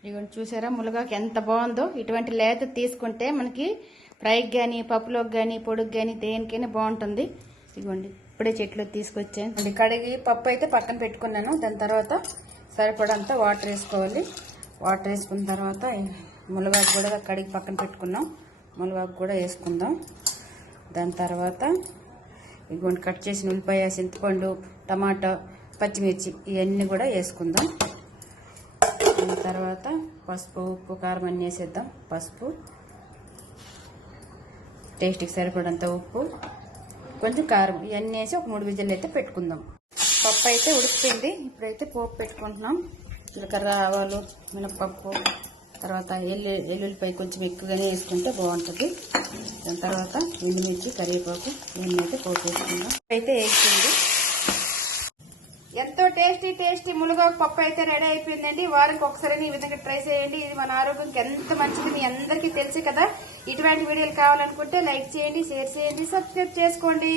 ఇదిగోండి చూసారా మునగాకు ఎంత బాగుందో. ఇటువంటి లేత తీసుకుంటే మనకి ఫ్రైకి కానీ పప్పులోకి కానీ పొడుగు కానీ దేనికైనా బాగుంటుంది. ఇదిగోండి ఇప్పుడే చెట్లు తీసుకొచ్చాను. కడిగి పప్పు అయితే పక్కన పెట్టుకున్నాను. దాని తర్వాత సరిపడంతా వాటర్ వేసుకోవాలి. వాటర్ వేసుకున్న తర్వాత మునగాకు కూడా కడిగి పక్కన పెట్టుకున్నాం. మునగాకు కూడా వేసుకుందాం. దాని తర్వాత ఇదిగోండి కట్ చేసిన ఉల్లిపాయ, చింతపండు, టమాటా, పచ్చిమిర్చి ఇవన్నీ కూడా వేసుకుందాం. దాని తర్వాత పసుపు, ఉప్పు, కారం అన్నీ వేసేద్దాం. పసుపు, టేస్ట్కి సరిపడంత ఉప్పు, కొంచెం కారం ఇవన్నీ వేసి ఒక 3 విజిల్లు అయితే పెట్టుకుందాం. పప్పు అయితే ఉడికిపోయింది. ఇప్పుడైతే పోపు పెట్టుకుంటున్నాం. జీలకర్ర, ఆవాలు, మినపప్పు, తర్వాత ఎల్లుల్లిపాయ కొంచెం ఎక్కువగానే వేసుకుంటే బాగుంటుంది. దాని తర్వాత ఎండుమిర్చి, కరివేపాకు ఇవన్నీ అయితే పోపు వేసుకుందాం. అయితే వేస్తుంది. ఎంతో టేస్టీ మునగాకు పప్పు అయితే రెడీ అయిపోయిందండి. వారానికి ఒకసారి ఈ విధంగా ట్రై చేయండి. ఇది మన ఆరోగ్యానికి ఎంత మంచిది మీ అందరికీ తెలుసు కదా. ఇటువంటి వీడియోలు కావాలనుకుంటే లైక్ చేయండి, షేర్ చేయండి, సబ్స్క్రైబ్ చేసుకోండి.